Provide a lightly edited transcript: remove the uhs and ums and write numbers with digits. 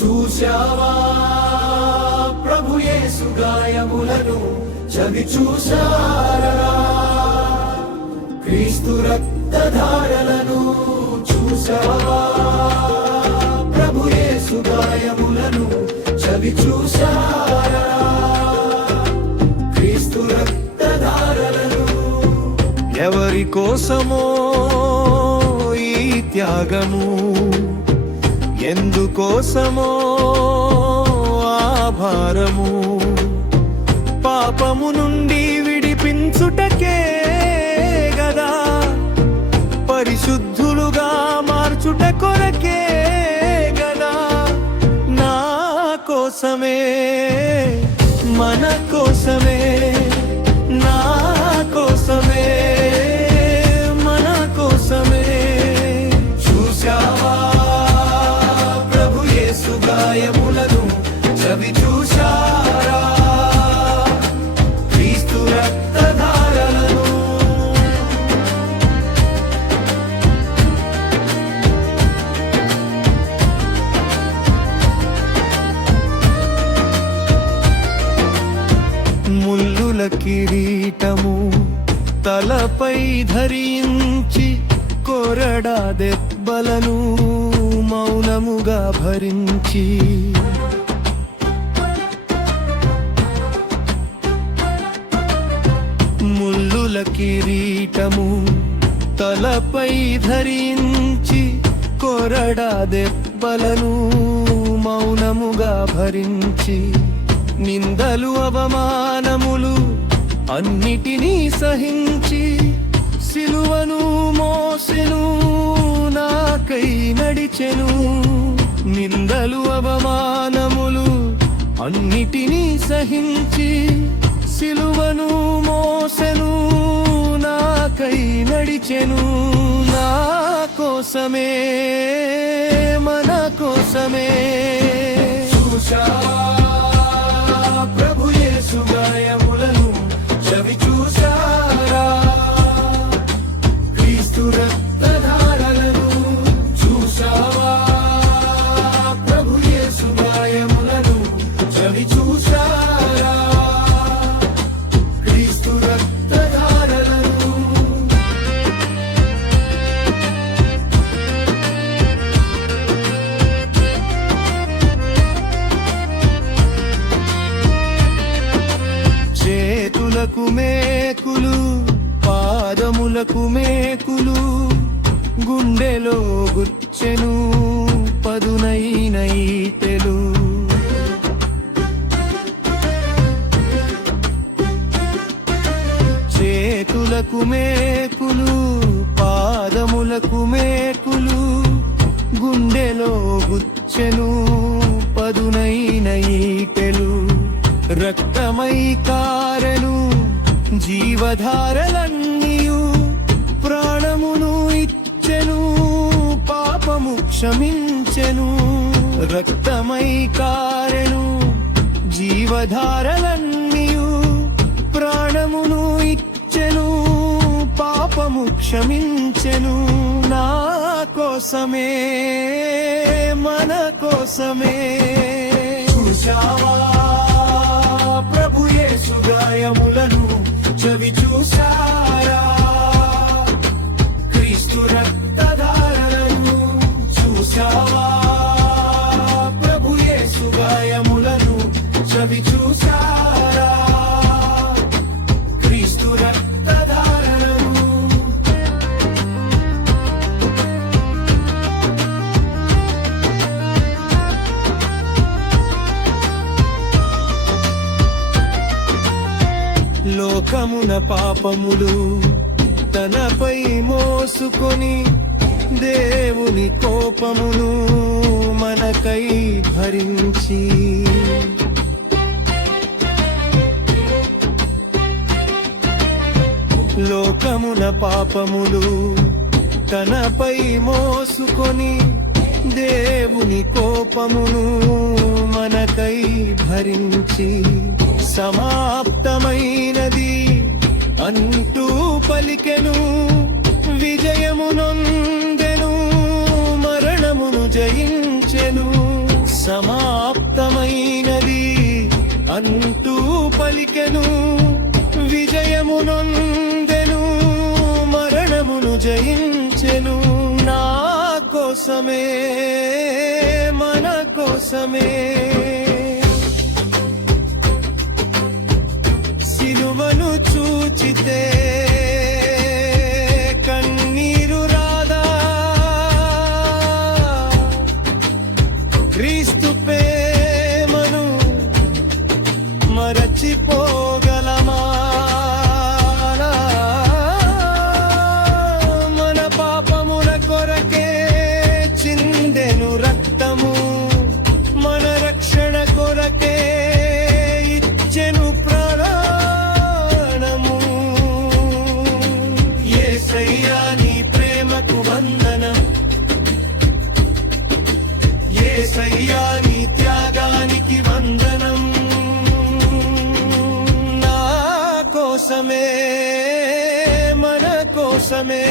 చూశావా ప్రభు యేసు గాయములను చవి చూశారా క్రీస్తు రక్తధారలను చూశావా ప్రభు యేసు గాయములను చవి చూశారా క్రీస్తు రక్తధారలను ఎవరి కోసమో ఈ త్యాగము ఎందుకోసమో ఆ భారము పాపము నుండి విడిపించుటకే గదా పరిశుద్ధులుగా మార్చుట కొరకే గదా నా కోసమే మన కోసమే నా కోసమే మన కోసమే చూశావా ప్రభు యేసు గాయములను చవి చూశారా క్రీస్తు రక్తధారలను ముల్లుల కిరీటము తలపై ధరించి కొరడా దెబ్బలను మౌనముగా భరించి ముల్లుల కిరీటము తలపై ధరించి కొరడా దెబ్బలను మౌనముగా భరించి నిందలు అవమానములు అన్నిటినీ సహించి సిలువను మోసెను నాకై నడిచెను నిందలు అవమానములు అన్నిటినీ సహించి సిలువను మోసెను నాకై నడిచెను నా కోసమే మన కోసమే చూశావా ప్రభు యేసు గాయములను చవి చూశారా క్రీస్తు రక్తధారలను చూశావా ప్రభు యేసు గాయములను చవి చూశారా క్రీస్తు రక్తధారలను చేతులకు మేకులు పాదములకు మేకులు గుండెలో గుచ్చెను పదునైన ఈటెలు చేతులకు మేకులు పాదములకు మేకులు గుండెలో గుచ్చెను పదునైన ఈటెలు రక్తమై కారెను జీవధారలన్నీయు ప్రాణమును ఇచ్చెను పాపము క్షమించెను రక్తమై కారెను జీవధారలన్నీయు ప్రాణమును ఇచ్చెను పాపము క్షమించెను నా కోసమే మన కోసమే చూశావా ప్రభు యేసు గాయములను చవి చూశారా క్రీస్తు రక్తధారలను చూశావా ప్రభు యేసు గాయములను చవి చూశారా క్రీస్తు రక్తధారలను లోకమున పాపములు తనపై మోసుకొని దేవుని కోపమును మనకై భరించి లోకమున పాపములు తనపై మోసుకొని దేవుని కోపమును మనకై భరించి సమాప్తమైనది అంటూ పలికెను విజయమునొందెను మరణమును జయించెను సమాప్తమైనది అంటూ పలికెను, విజయము నొందెను, మరణమును జయించెను. నా కోసమే, మన కోసమే సిలువను చూచితే కన్నీరు రాదా? క్రీస్తు ప్రేమను మరచిపోగలమా? మన పాపముల కొరకే చిందెను రక్తము, మన రక్షణ కొరకే ఇచ్చెను ప్రాణము. యేసయ్యా నీ ప్రేమకు వందనం, యేసయ్యా నీ త్యాగానికి వందనం. నా కోసమే, మన కోసమే